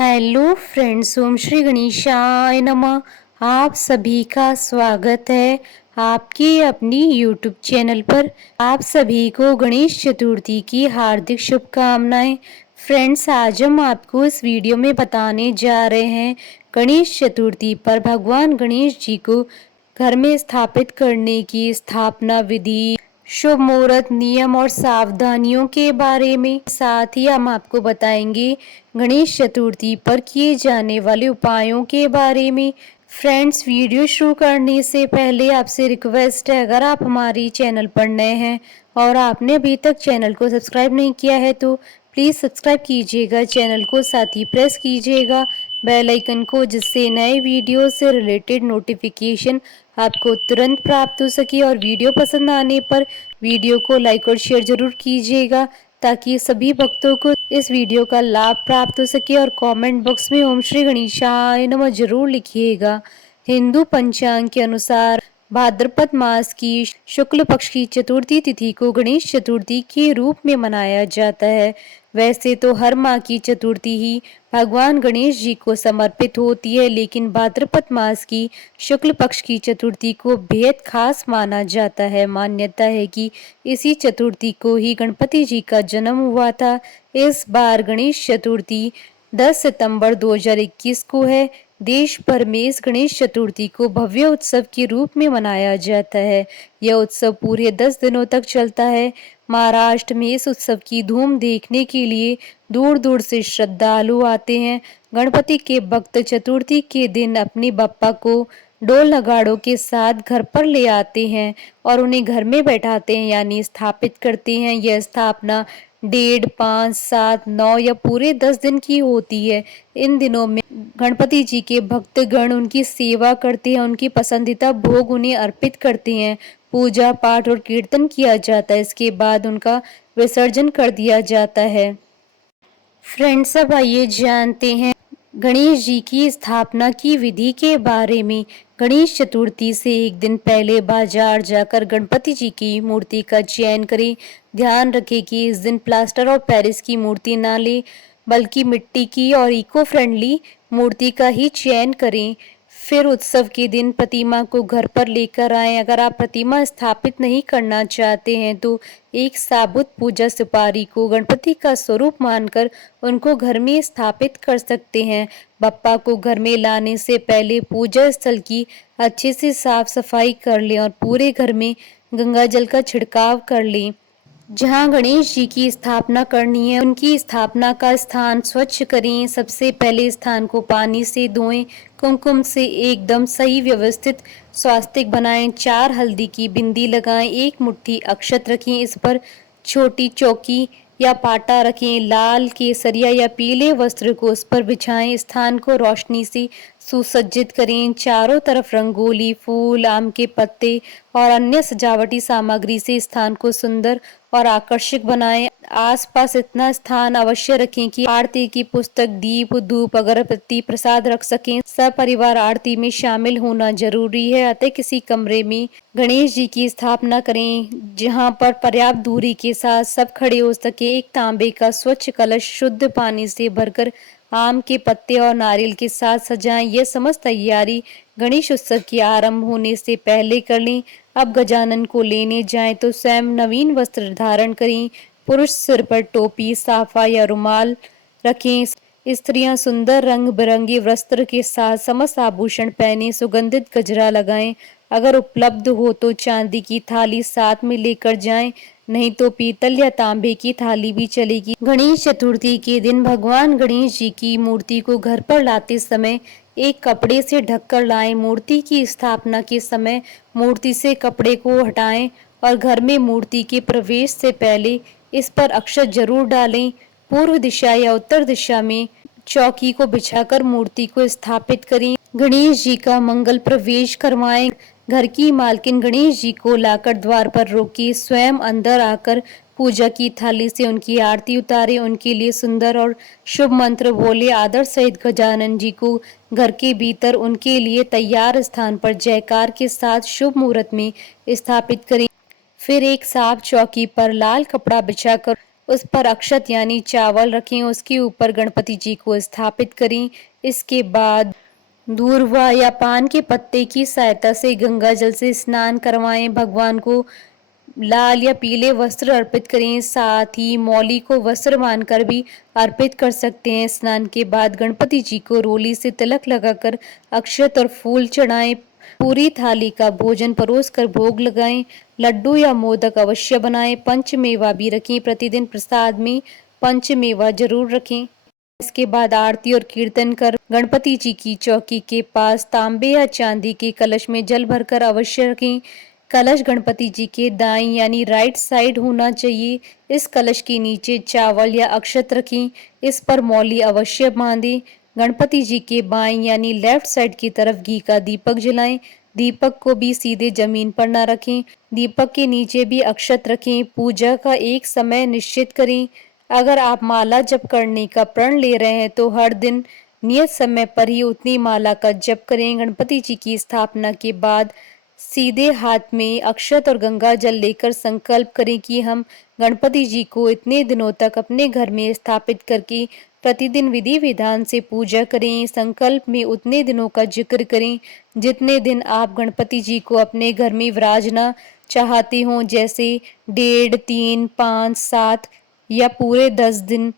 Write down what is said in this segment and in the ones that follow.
Hello friends, ओम श्री गणेशाय नमः। आप सभी का स्वागत है आपकी अपनी यूट्यूब चैनल पर। आप सभी को गणेश चतुर्थी की हार्दिक शुभकामनाएं। फ्रेंड्स, आज हम आपको इस वीडियो में बताने जा रहे हैं गणेश चतुर्थी पर भगवान गणेश जी को घर में स्थापित करने की स्थापना विधि, शुभ मुहूर्त, नियम और सावधानियों के बारे में। साथ ही हम आपको बताएंगे गणेश चतुर्थी पर किए जाने वाले उपायों के बारे में। फ्रेंड्स, वीडियो शुरू करने से पहले आपसे रिक्वेस्ट है, अगर आप हमारी चैनल पर नए हैं और आपने अभी तक चैनल को सब्सक्राइब नहीं किया है तो प्लीज़ सब्सक्राइब कीजिएगा चैनल को, साथ ही प्रेस कीजिएगा बेल आइकन को, जिससे नए वीडियो से रिलेटेड नोटिफिकेशन आपको तुरंत प्राप्त हो सके। और वीडियो पसंद आने पर वीडियो को लाइक और शेयर जरूर कीजिएगा ताकि सभी भक्तों को इस वीडियो का लाभ प्राप्त हो सके। और कमेंट बॉक्स में ओम श्री गणेशाय नमः जरूर लिखिएगा। हिंदू पंचांग के अनुसार भाद्रपद मास की शुक्ल पक्ष की चतुर्थी तिथि को गणेश चतुर्थी के रूप में मनाया जाता है। वैसे तो हर माह की चतुर्थी ही भगवान गणेश जी को समर्पित होती है, लेकिन भाद्रपद मास की शुक्ल पक्ष की चतुर्थी को बेहद खास माना जाता है। मान्यता है कि इसी चतुर्थी को ही गणपति जी का जन्म हुआ था। इस बार गणेश चतुर्थी 10 सितंबर 2021 को है। देश भर में इस गणेश चतुर्थी को भव्य उत्सव के रूप में मनाया जाता है। यह उत्सव पूरे 10 दिनों तक चलता है। महाराष्ट्र में इस उत्सव की धूम देखने के लिए दूर दूर से श्रद्धालु आते हैं। गणपति के भक्त चतुर्थी के दिन अपने बप्पा को ढोल नगाड़ों के साथ घर पर ले आते हैं और उन्हें घर में बैठाते हैं, यानी स्थापित करते हैं। यह स्थापना 1.5, 5, 7, 9 या पूरे 10 दिन की होती है। इन दिनों में गणपति जी के भक्तगण उनकी सेवा करते हैं, उनकी पसंदीदा भोग उन्हें अर्पित करते हैं, पूजा पाठ और कीर्तन किया जाता है। इसके बाद उनका विसर्जन कर दिया जाता है। फ्रेंड्स, अब आइए जानते हैं गणेश जी की स्थापना की विधि के बारे में। गणेश चतुर्थी से एक दिन पहले बाजार जाकर गणपति जी की मूर्ति का चयन करें। ध्यान रखें कि इस दिन प्लास्टर और पेरिस की मूर्ति ना लें, बल्कि मिट्टी की और इको फ्रेंडली मूर्ति का ही चयन करें। फिर उत्सव के दिन प्रतिमा को घर पर लेकर आएं। अगर आप प्रतिमा स्थापित नहीं करना चाहते हैं तो एक साबुत पूजा सुपारी को गणपति का स्वरूप मानकर उनको घर में स्थापित कर सकते हैं। बप्पा को घर में लाने से पहले पूजा स्थल की अच्छे से साफ सफाई कर लें और पूरे घर में गंगा जल का छिड़काव कर लें। जहां गणेश जी की स्थापना करनी है उनकी स्थापना का स्थान स्वच्छ करें। सबसे पहले स्थान को पानी से धोएं, कुमकुम से एकदम सही व्यवस्थित स्वास्तिक बनाएं, 4 हल्दी की बिंदी लगाएं, 1 मुट्ठी अक्षत रखें, इस पर छोटी चौकी या पाटा रखें, लाल केसरिया या पीले वस्त्र को उस पर बिछाएं, स्थान को रोशनी से सुसज्जित करें, चारों तरफ रंगोली, फूल, आम के पत्ते और अन्य सजावटी सामग्री से स्थान को सुंदर और आकर्षक बनाएं। आसपास इतना स्थान अवश्य रखें कि आरती की पुस्तक, दीप, धूप, अगरबत्ती, प्रसाद रख सकें। सब परिवार आरती में शामिल होना जरूरी है। अतः किसी कमरे में गणेश जी की स्थापना करें जहां पर पर्याप्त दूरी के साथ सब खड़े हो सके। एक तांबे का स्वच्छ कलश शुद्ध पानी से भरकर आम के पत्ते और नारियल के साथ सजाएं। यह समस्त तैयारी गणेश उत्सव के आरंभ होने से पहले कर लें। अब गजानन को लेने जाएं तो स्वयं नवीन वस्त्र धारण करें। पुरुष सिर पर टोपी, साफा या रुमाल रखें। स्त्रियां सुंदर रंग बिरंगे वस्त्र के साथ समस्त आभूषण पहने, सुगंधित गजरा लगाएं। अगर उपलब्ध हो तो चांदी की थाली साथ में लेकर जाएं, नहीं तो पीतल या तांबे की थाली भी चलेगी। गणेश चतुर्थी के दिन भगवान गणेश जी की मूर्ति को घर पर लाते समय एक कपड़े से ढककर लाएं। मूर्ति की स्थापना के समय मूर्ति से कपड़े को हटाएं और घर में मूर्ति के प्रवेश से पहले इस पर अक्षत जरूर डालें। पूर्व दिशा या उत्तर दिशा में चौकी को बिछाकर मूर्ति को स्थापित करें। गणेश जी का मंगल प्रवेश करवाएं। घर की मालकिन गणेश जी को लाकर द्वार पर रोके, स्वयं अंदर आकर पूजा की थाली से उनकी आरती उतारे, उनके लिए सुंदर और शुभ मंत्र बोले। आदर सहित गजानन जी को घर के भीतर उनके लिए तैयार स्थान पर जयकार के साथ शुभ मुहूर्त में स्थापित करें। फिर एक साफ चौकी पर लाल कपड़ा बिछाकर उस पर अक्षत यानी चावल रखें, उसके ऊपर गणपति जी को स्थापित करें। इसके बाद दूर्वा या पान के पत्ते की सहायता से गंगा जल से स्नान करवाएं। भगवान को लाल या पीले वस्त्र अर्पित करें, साथ ही मौली को वस्त्र मानकर भी अर्पित कर सकते हैं। स्नान के बाद गणपति जी को रोली से तिलक लगाकर अक्षत और फूल चढ़ाएं। पूरी थाली का भोजन परोसकर भोग लगाएं। लड्डू या मोदक अवश्य बनाएं। पंचमेवा भी रखें। प्रतिदिन प्रसाद में पंचमेवा जरूर रखें। इसके बाद आरती और कीर्तन कर गणपति जी की चौकी के पास तांबे या चांदी के कलश में जल भरकर अवश्य रखें। कलश गणपति जी के दाईं यानी राइट साइड होना चाहिए। इस कलश के नीचे चावल या अक्षत रखें। इस पर मौली अवश्य बांधें। गणपति जी के बाईं यानी लेफ्ट साइड की तरफ घी का दीपक जलाएं। दीपक को भी सीधे जमीन पर न रखें। दीपक के नीचे भी अक्षत रखें। पूजा का एक समय निश्चित करें। अगर आप माला जप करने का प्रण ले रहे हैं तो हर दिन नियत समय पर ही उतनी माला का जप करें। गणपति जी की स्थापना के बाद सीधे हाथ में अक्षत और गंगा जल लेकर संकल्प करें कि हम गणपति जी को इतने दिनों तक अपने घर में स्थापित करके प्रतिदिन विधि विधान से पूजा करें। संकल्प में उतने दिनों का जिक्र करें जितने दिन आप गणपति जी को अपने घर में विराजना चाहते हों, जैसे 1.5, 3, 5, 7 या पूरे 10 दिन।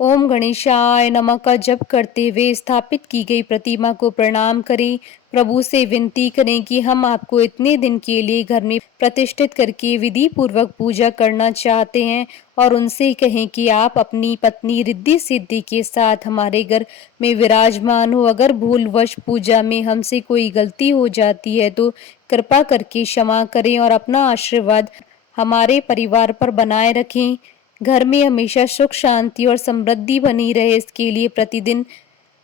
ओम गणेशाय नमः का जप करते हुए स्थापित की गई प्रतिमा को प्रणाम करें। प्रभु से विनती करें कि हम आपको इतने दिन के लिए घर में प्रतिष्ठित करके विधि पूर्वक पूजा करना चाहते हैं, और उनसे कहें कि आप अपनी पत्नी रिद्धि सिद्धि के साथ हमारे घर में विराजमान हो। अगर भूलवश पूजा में हमसे कोई गलती हो जाती है तो कृपा करके क्षमा करें और अपना आशीर्वाद हमारे परिवार पर बनाए रखें। घर में हमेशा सुख शांति और समृद्धि बनी रहे, इसके लिए प्रतिदिन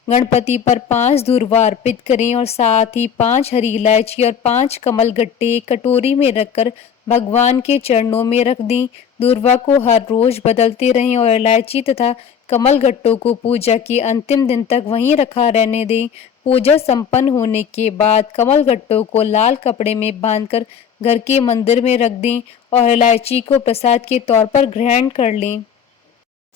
गणपति पर 5 दूर्वा अर्पित करें और साथ ही 5 हरी इलायची और 5 कमल गट्टे कटोरी में रखकर भगवान के चरणों में रख दें। दूर्वा को हर रोज बदलते रहें और इलायची तथा कमल गट्टों को पूजा के अंतिम दिन तक वहीं रखा रहने दें। पूजा संपन्न होने के बाद कमल गट्टों को लाल कपड़े में बांधकर घर के मंदिर में रख दें और इलायची को प्रसाद के तौर पर ग्रहण कर लें।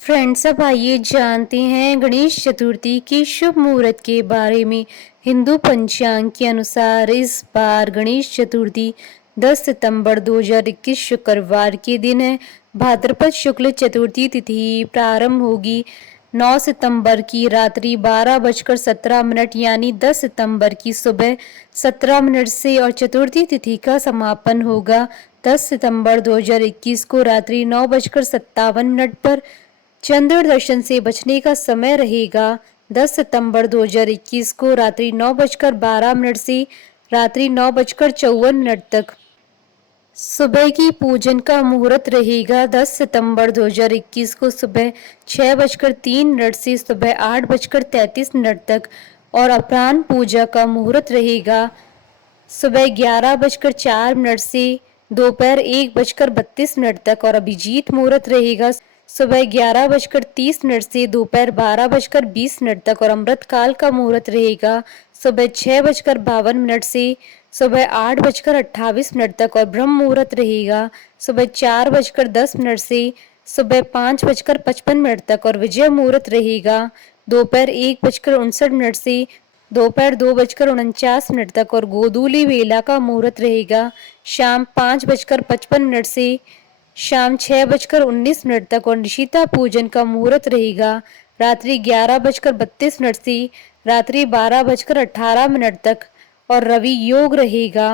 फ्रेंड्स, अब आइए जानते हैं गणेश चतुर्थी के शुभ मुहूर्त के बारे में। हिंदू पंचांग के अनुसार इस बार गणेश चतुर्थी 10 सितंबर 2021 शुक्रवार के दिन है। भाद्रपद शुक्ल चतुर्थी तिथि प्रारंभ होगी 9 सितंबर की रात्रि 12:17 यानी 10 सितंबर की सुबह 17 मिनट से, और चतुर्थी तिथि का समापन होगा 10 सितंबर 2021 को रात्रि 9:57 पर। चंद्र दर्शन से बचने का समय रहेगा 10 सितंबर 2021 को रात्रि 9:12 से रात्रि 9:54 तक। सुबह की पूजन का मुहूर्त रहेगा 10 सितंबर 2021 को सुबह 6:03 से सुबह 8:33 तक, और अपराह्न पूजा का मुहूर्त रहेगा सुबह 11:04 से दोपहर 1:32 तक, और अभिजीत मुहूर्त रहेगा सुबह 11:30 से दोपहर 12:20 तक, और अमृत काल का मुहूर्त रहेगा सुबह 6:52 से सुबह 8:28 तक, और ब्रह्म मुहूर्त रहेगा सुबह 4:10 से सुबह 5:55 तक, और विजय मुहूर्त रहेगा दोपहर 1:59 से दोपहर 2:49 तक, और गोधूली वेला का मुहूर्त रहेगा शाम 5:55 से शाम 6:19 तक, और निशिता पूजन का मुहूर्त रहेगा रात्रि 11:32 से रात्रि 12:18 तक, और रवि योग रहेगा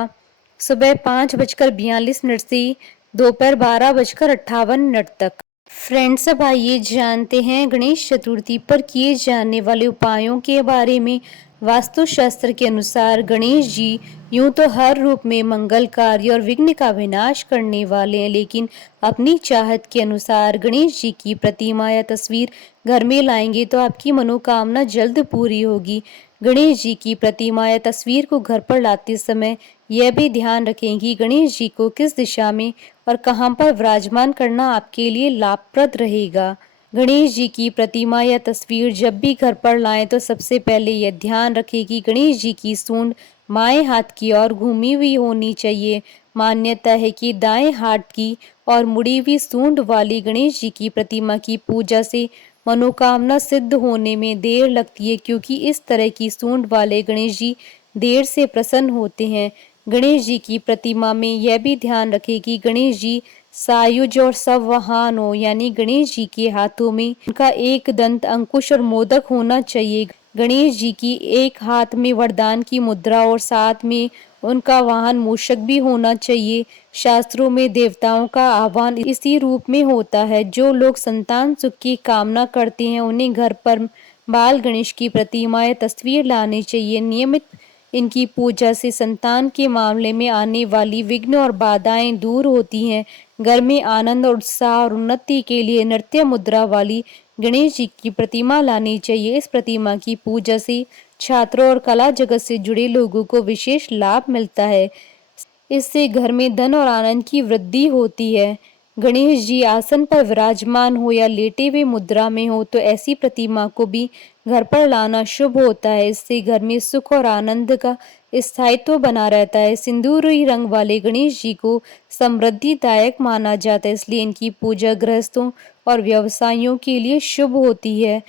सुबह 5:42 से दोपहर 12:58 तक। फ्रेंड्स, अब आइए जानते हैं गणेश चतुर्थी पर किए जाने वाले उपायों के बारे में। वास्तुशास्त्र के अनुसार गणेश जी यूं तो हर रूप में मंगल कार्य और विघ्न का विनाश करने वाले हैं, लेकिन अपनी चाहत के अनुसार गणेश जी की प्रतिमा या तस्वीर घर में लाएंगे तो आपकी मनोकामना जल्द पूरी होगी। गणेश जी की प्रतिमा या तस्वीर को घर पर लाते समय यह भी ध्यान रखें कि गणेश जी को किस दिशा में और कहां पर विराजमान करना आपके लिए लाभप्रद रहेगा। गणेश जी की प्रतिमा या तस्वीर जब भी घर पर लाएं तो सबसे पहले यह ध्यान रखें कि गणेश जी की सूंड बाएं हाथ की ओर घूमी हुई होनी चाहिए। मान्यता है कि दाएं हाथ की और मुड़ी हुई सूंड वाली गणेश जी की प्रतिमा की पूजा से मनोकामना सिद्ध होने में देर लगती है, क्योंकि इस तरह की सूंड वाले गणेश जी देर से प्रसन्न होते हैं। गणेश जी की प्रतिमा में यह भी ध्यान रखें कि गणेश जी सायुज और सवाहन हो, यानी गणेश जी के हाथों में उनका एक दंत अंकुश और मोदक होना चाहिए। गणेश जी की एक हाथ में वरदान की मुद्रा और साथ में उनका वाहन मूषक भी होना चाहिए। शास्त्रों में देवताओं का आह्वान इसी रूप में होता है। जो लोग संतान सुख की कामना करते हैं उन्हें घर पर बाल गणेश की प्रतिमा या तस्वीर लानी चाहिए। नियमित इनकी पूजा से संतान के मामले में आने वाली विघ्न और बाधाएं दूर होती हैं। घर में आनंद और उत्साह और उन्नति के लिए नृत्य मुद्रा वाली गणेश जी की प्रतिमा लानी चाहिए। इस प्रतिमा की पूजा से छात्रों और कला जगत से जुड़े लोगों को विशेष लाभ मिलता है। इससे घर में धन और आनंद की वृद्धि होती है। गणेश जी आसन पर विराजमान हो या लेटे हुए मुद्रा में हो तो ऐसी प्रतिमा को भी घर पर लाना शुभ होता है। इससे घर में सुख और आनंद का स्थायित्व बना रहता है। सिंदूरी रंग वाले गणेश जी को समृद्धिदायक माना जाता है, इसलिए इनकी पूजा गृहस्थों और व्यवसायियों के लिए शुभ होती है।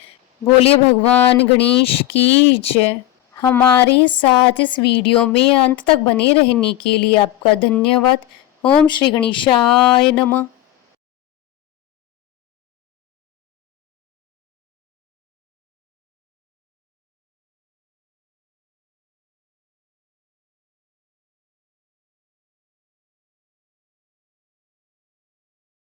बोलिए भगवान गणेश की जय। हमारे साथ इस वीडियो में अंत तक बने रहने के लिए आपका धन्यवाद। ओम श्री गणेशाय नमः।